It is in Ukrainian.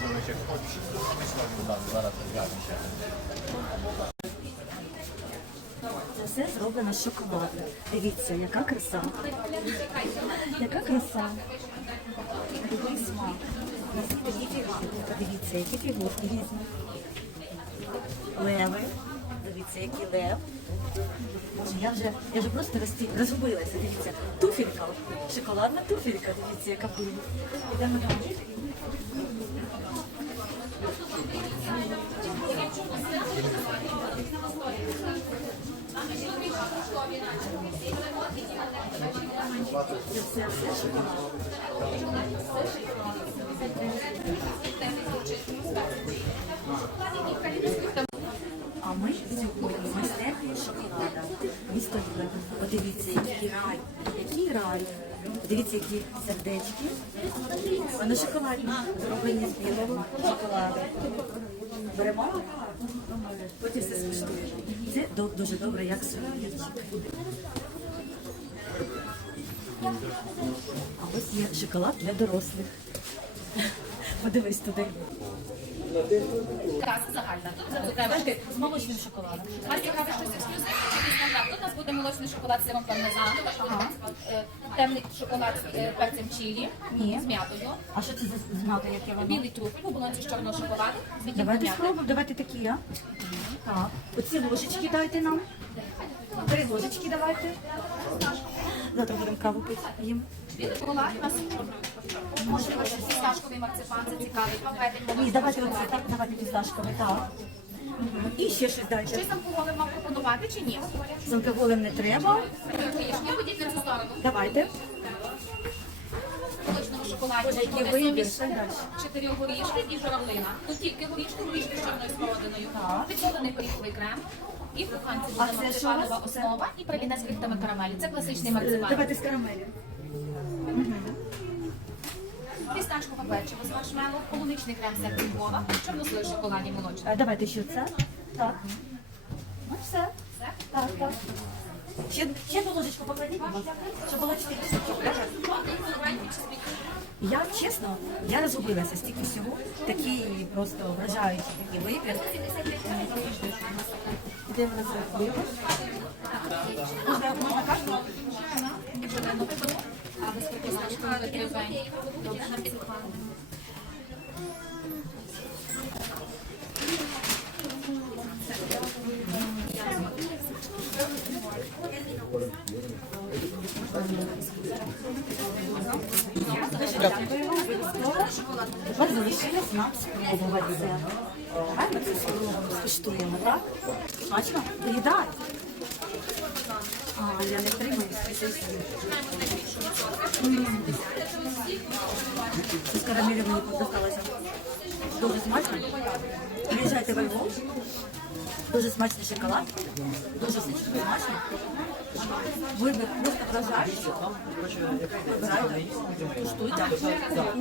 там величок. Зараз розглянемо ще. Все зроблено з шоколаду. Дивіться, яка краса. Яка краса. Який смак. Дивіться, які фігурки. Леви. Дивіться, який лев. Боже, я вже, я вже просто розті, розгубилася. Дивіться, туфелька, шоколадна туфелька. Дивіться, яка буде. Йдемо далі. Це. А ми сьогодні в майстерні шоколада. Місто Львів. Подивіться, який рай. Який рай. Подивіться, які сердечки. Вони шоколадні, зроблені з білого шоколаду. Беремо, потім все скуштуємо. Це дуже добре, як сувенірчик. А ось є шоколад для дорослих. Подивись туди. Краса загальна. Тут. Бачите, з молочним шоколадом. Вас цікавить щось ексклюзивне чи різноплан? Тут у нас буде молочний шоколад з сиром пармезан, е, темний шоколад з е, перцем чилі, Ні. з м'ятою, А що це за знати, яке воно? білий труфель, оболонці з чорного шоколаду, з відтінком Давайте м'яти. спробуємо, давайте такі, а? Так. Оці ложечки дайте нам. Три ложечки давайте. Завтра будемо каву пити їм. Білий шоколад у нас може ваш фісташковий марципан, це цікавий, пампетик. Ні, давайте оце, так, давайте пісташкове, так. І ще щось дайте. Щось алкоголем вам пропонувати чи ні? З алкоголем не треба. Яєчня, ходіть на цю сторону. Давайте. Молочному шоколаді Боже, який буде вибір, суміш далі? чотирьох горішків і журавлина. Тут тільки горішки, горішки з чорною смородиною. Підсолений горіховий крем. І в куханці А буде це марципанова що у вас? основа і праліна з карамелі. Це класичний Е, марципан. Давайте з карамелі. Фісташкове печиво з маршмеллоу, полуничний крем з Львова, чорнослив шоколаді молочний. А давайте ще це. Так. Ну все. Все? Так, так. Ще, ще одну ложечку покладіть, будь ласка, щоб було 4 штуки. Я чесно, я розгубилася стільки всього. Такий просто вражаючий такий вибір. Де вона зробила? Можна, можна карту? Тепер залишилось нам спробувати. Давай ми це спробуємо, скуштуємо, так? Смачно? Доїдай. А, я не втримуюсь. М. Це з карамелю мені досталося. Дуже смачно. Приїжджайте во Львов. Дуже смачний шоколад. Дуже смачно. Вибір просто вражаючий. Вибирайте. Куштуйте. Куштуйте.